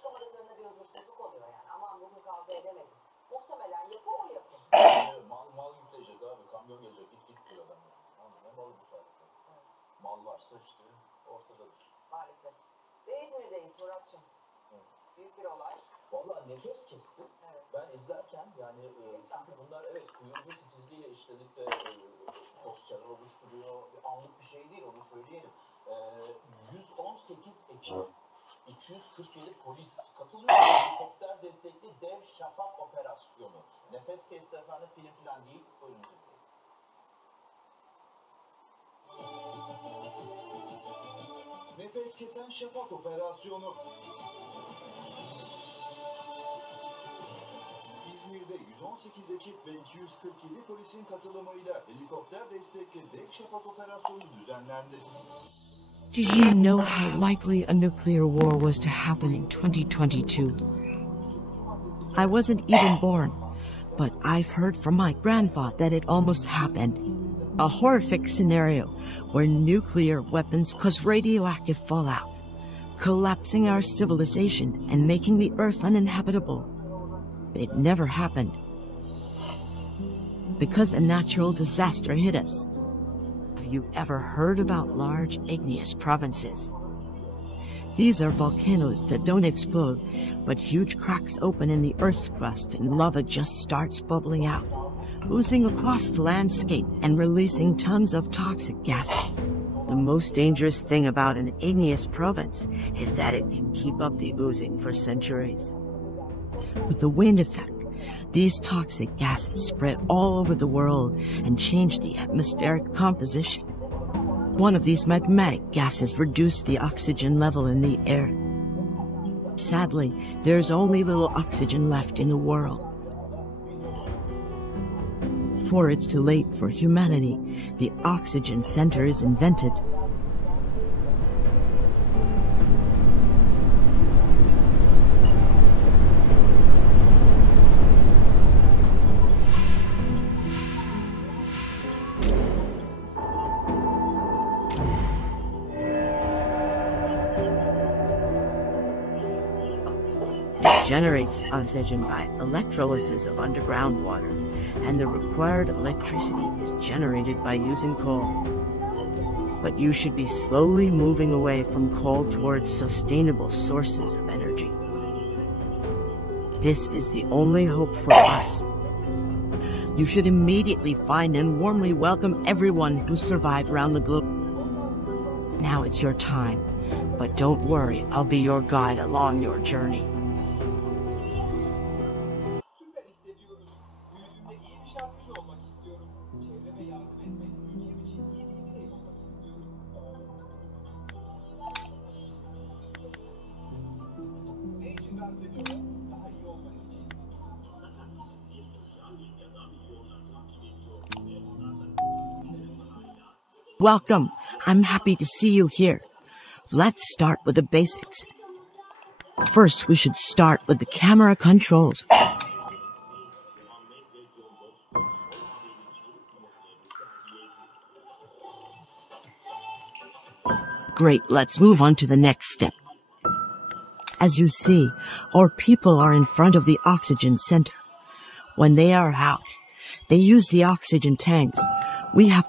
çıkamadıklarında bir huzursuzluk oluyor yani. Aman bugün kavga edemedim. Muhtemelen yapı o yapı. Mal yükleyecek abi. Kamyon gelecek. Git diyor adam. Ne malı bu saatte? Evet. Mal varsa işte ortadadır. Maalesef. Ve İzmir'deyiz Muratçım. Evet. Büyük bir olay. Vallahi nefes kesti. Evet. Ben izlerken yani çünkü bunlar evet kuyumcu titizliğiyle işledikçe dosyalar oluşturuyor. Bir anlık bir şey değil, onu söyleyelim. 118 ekip, 247 polis katılıyor. Helikopter destekli dev şafak operasyonu. Nefes kesti efendim, film filan değil. Bölüm izleyin. Nefes kesen şafak operasyonu. İzmir'de 118 ekip ve 247 polisin katılımıyla helikopter destekli dev şafak operasyonu düzenlendi. Did you know how likely a nuclear war was to happen in 2022? I wasn't even born, but I've heard from my grandpa that it almost happened. A horrific scenario where nuclear weapons cause radioactive fallout, collapsing our civilization and making the Earth uninhabitable. It never happened. Because a natural disaster hit us. Have you ever heard about large igneous provinces? These are volcanoes that don't explode, but huge cracks open in the Earth's crust and lava just starts bubbling out, oozing across the landscape and releasing tons of toxic gases. The most dangerous thing about an igneous province is that it can keep up the oozing for centuries. With the wind effect, these toxic gases spread all over the world and change the atmospheric composition. One of these magmatic gases reduced the oxygen level in the air. Sadly, there's only little oxygen left in the world. Before it's too late for humanity, the oxygen center is invented. It generates oxygen by electrolysis of underground water, and the required electricity is generated by using coal. But you should be slowly moving away from coal towards sustainable sources of energy. This is the only hope for us. You should immediately find and warmly welcome everyone who survived around the globe. Now it's your time, but don't worry, I'll be your guide along your journey. Welcome. I'm happy to see you here. Let's start with the basics. First, we should start with the camera controls. Great, let's move on to the next step. As you see, our people are in front of the oxygen center. When they are out, they use the oxygen tanks. We have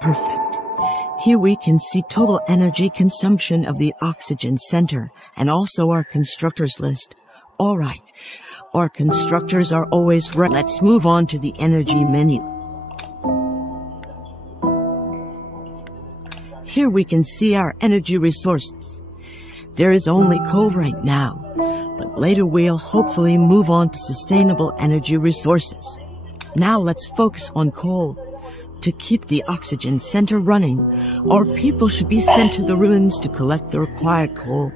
perfect. Here we can see total energy consumption of the oxygen center and also our constructors list. All right, our constructors are always right. Let's move on to the energy menu. Here we can see our energy resources. There is only coal right now, but later we'll hopefully move on to sustainable energy resources. Now let's focus on coal. To keep the oxygen center running, our people should be sent to the ruins to collect the required coal.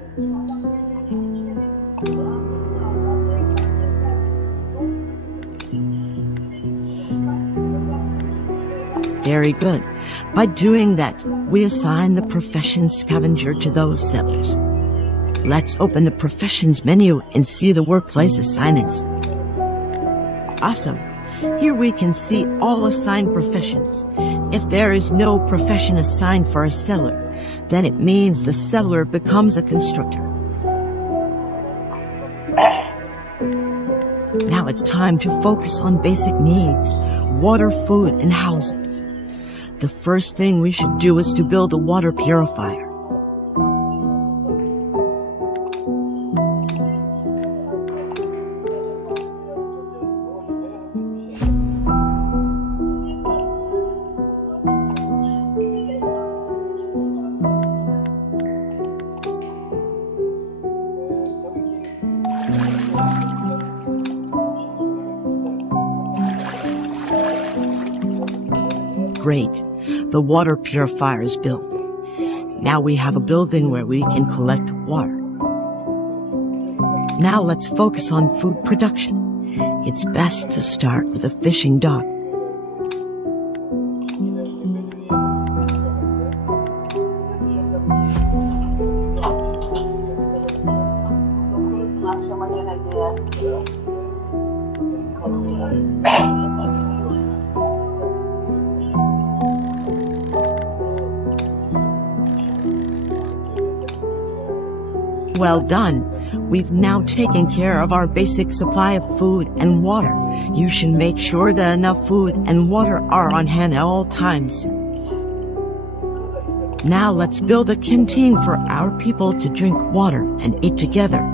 Very good. By doing that, we assign the profession scavenger to those sellers. Let's open the professions menu and see the workplace assignments. Awesome. Here we can see all assigned professions. If there is no profession assigned for a settler, then it means the settler becomes a constructor. Now it's time to focus on basic needs: water, food, and houses. The first thing we should do is to build a water purifier. Great. The water purifier is built. Now we have a building where we can collect water. Now let's focus on food production. It's best to start with a fishing dock. Well done. We've now taken care of our basic supply of food and water. You should make sure that enough food and water are on hand at all times. Now let's build a canteen for our people to drink water and eat together.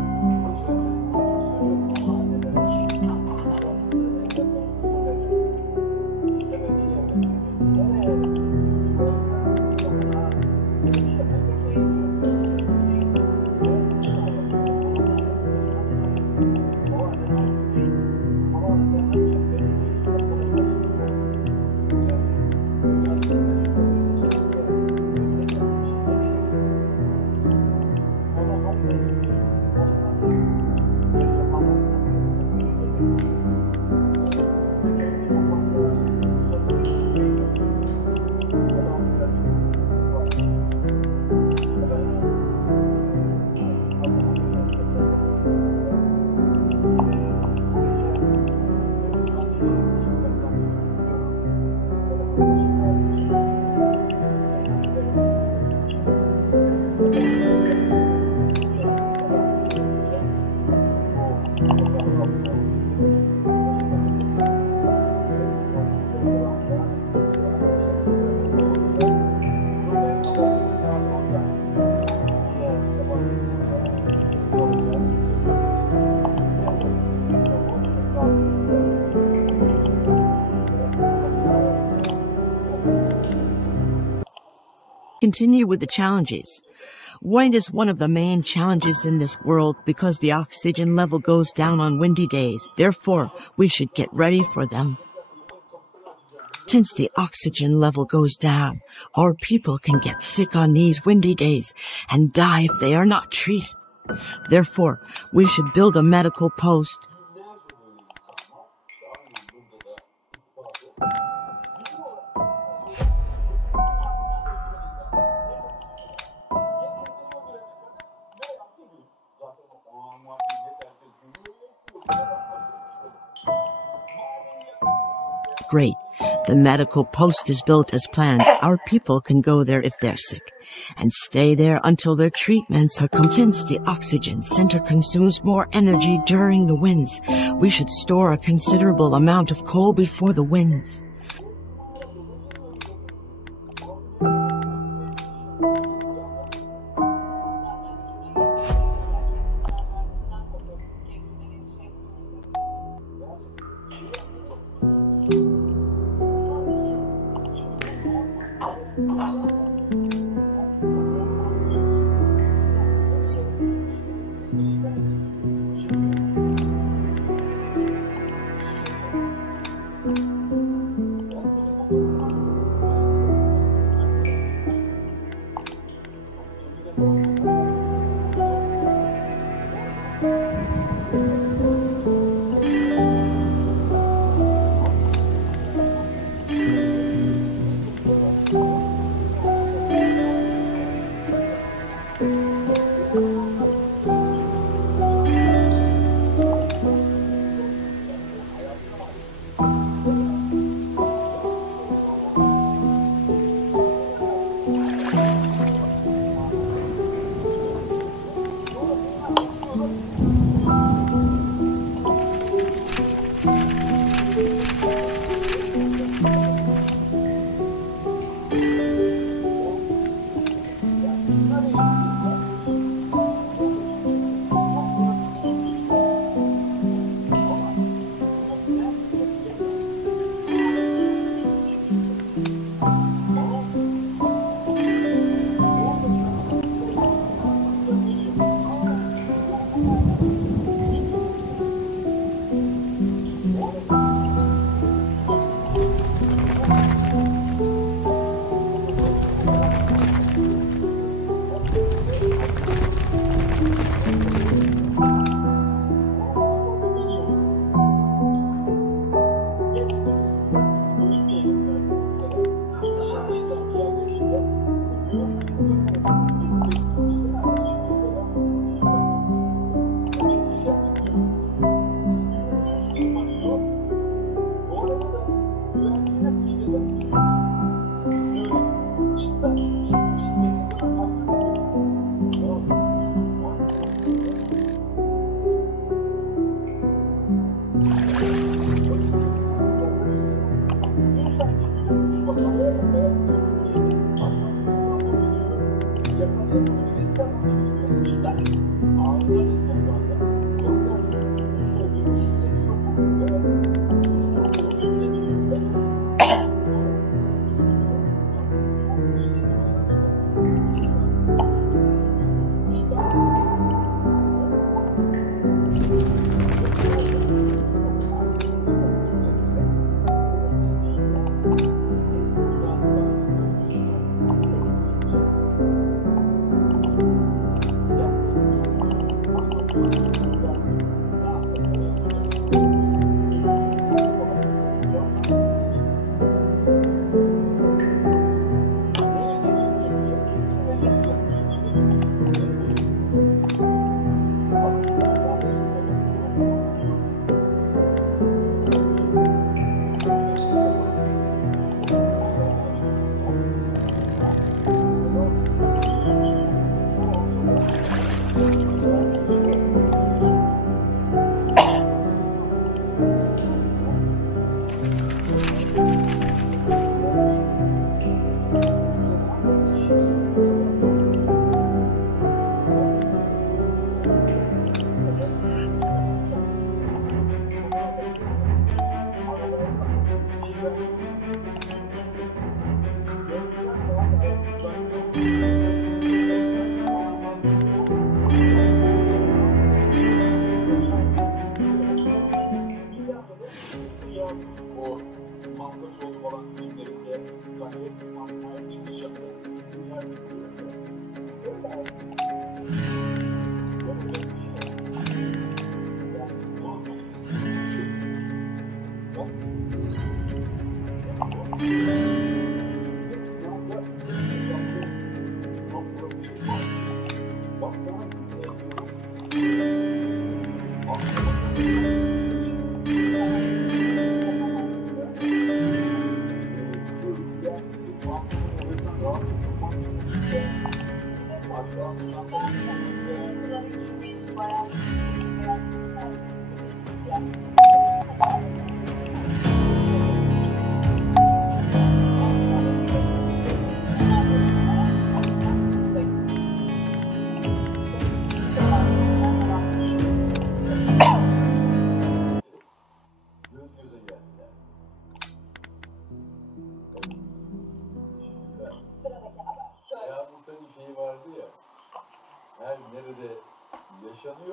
Continue with the challenges. Wind is one of the main challenges in this world because the oxygen level goes down on windy days. Therefore, we should get ready for them. Since the oxygen level goes down, our people can get sick on these windy days and die if they are not treated. Therefore, we should build a medical post. Great. The medical post is built as planned. Our people can go there if they're sick and stay there until their treatments are complete. Since the oxygen center consumes more energy during the winds, we should store a considerable amount of coal before the winds.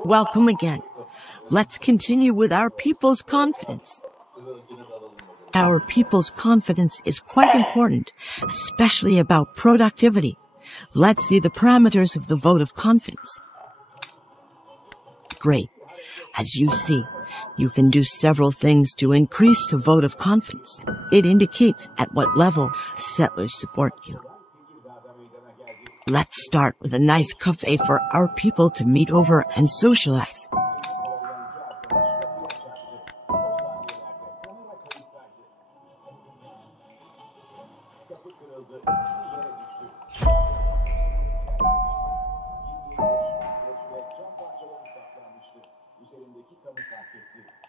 Welcome again. Let's continue with our people's confidence. Our people's confidence is quite important, especially about productivity. Let's see the parameters of the vote of confidence. Great. As you see, you can do several things to increase the vote of confidence. It indicates at what level settlers support you. Let's start with a nice cafe for our people to meet over and socialize.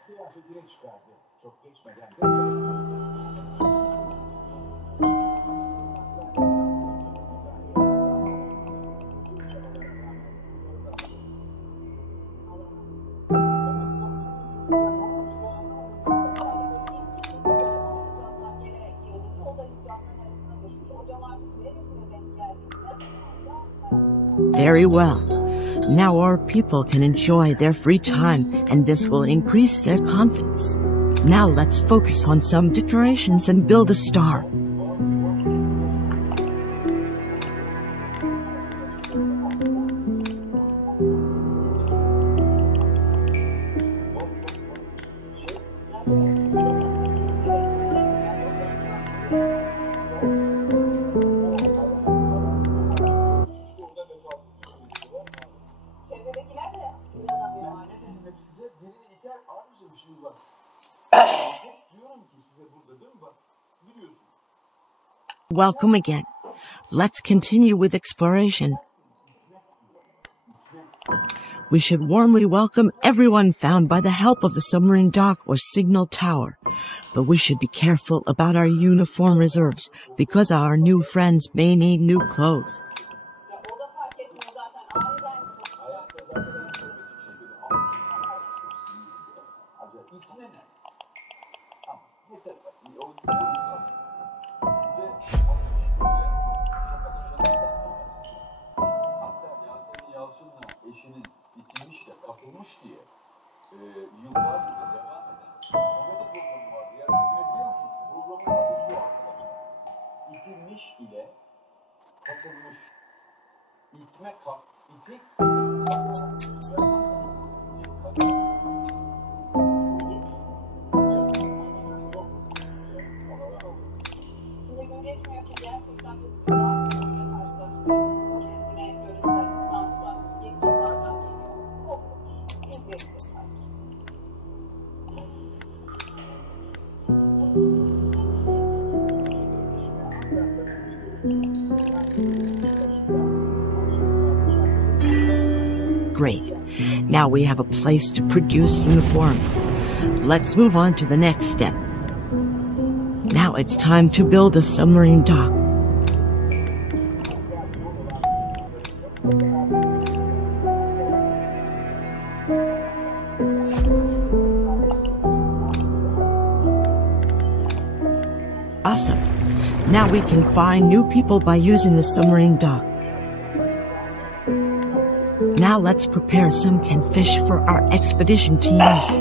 kıyafetini çıkardı. Çok geçmeden de Very well. Now our people can enjoy their free time, and this will increase their confidence. Now let's focus on some decorations and build a star. Welcome again. Let's continue with exploration. We should warmly welcome everyone found by the help of the submarine dock or signal tower. But we should be careful about our uniform reserves because our new friends may need new clothes. eşinin itilmiş de kakılmış diye yıllardır da devam eden komedi programı vardı. Ya düşünebiliyor musunuz? Programın adı şu arkadaşlar. İtilmiş ile kakılmış. İtme kak, itik, Great. Now we have a place to produce uniforms. Let's move on to the next step. Now it's time to build a submarine dock. Awesome. Now we can find new people by using the submarine dock. Now let's prepare some canned fish for our expedition teams.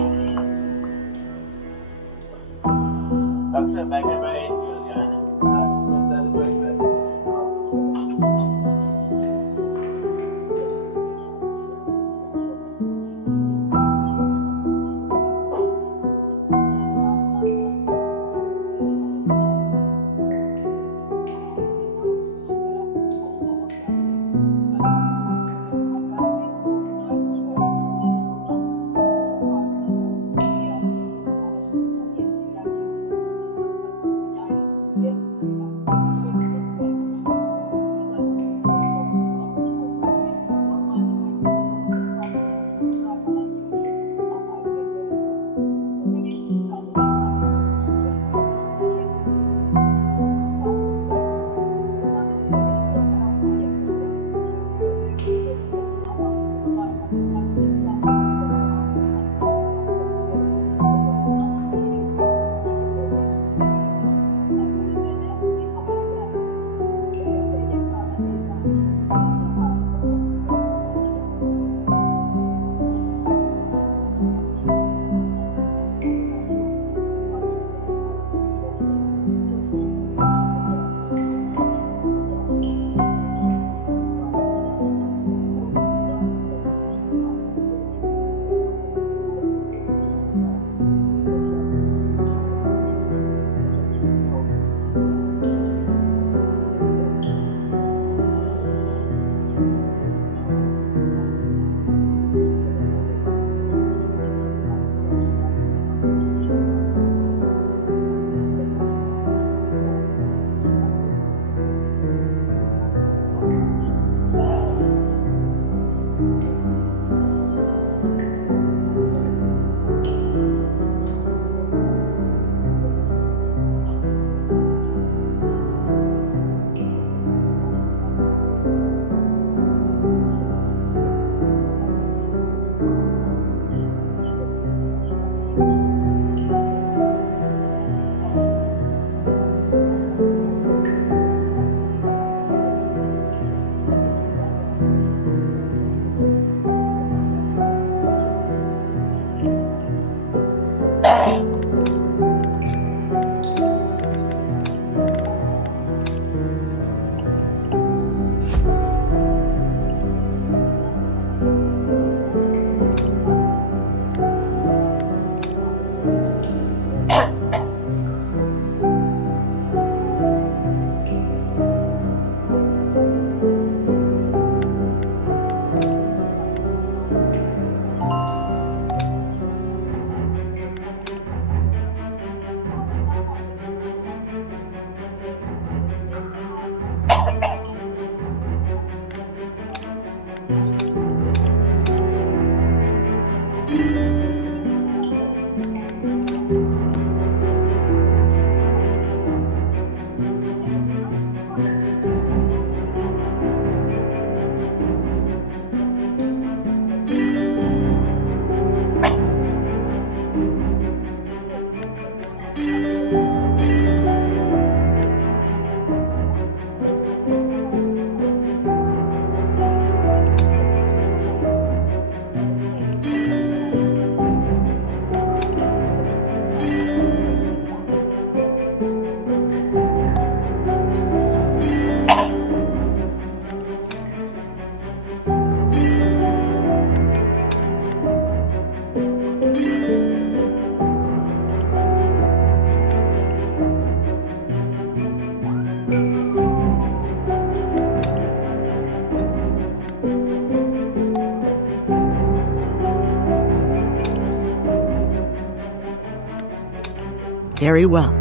Very well.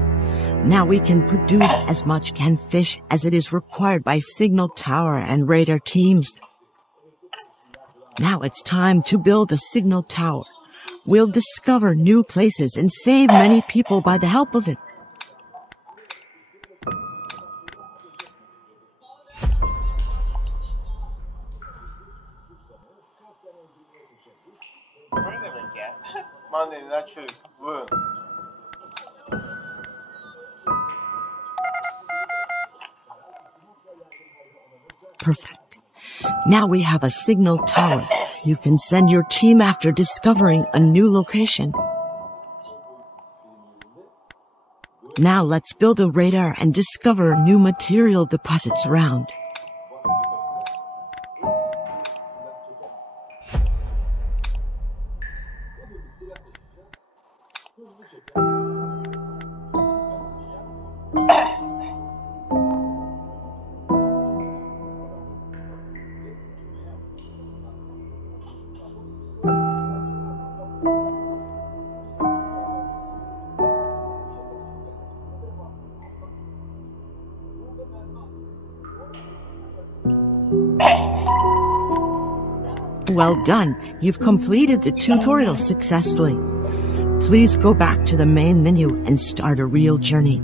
Now we can produce as much canned fish as it is required by signal tower and radar teams. Now it's time to build a signal tower. We'll discover new places and save many people by the help of it. Bu ne demek ya? Mandalina çürük. Bu. Perfect. Now we have a signal tower. You can send your team after discovering a new location. Now let's build a radar and discover new material deposits around. Well done. You've completed the tutorial successfully. Please go back to the main menu and start a real journey.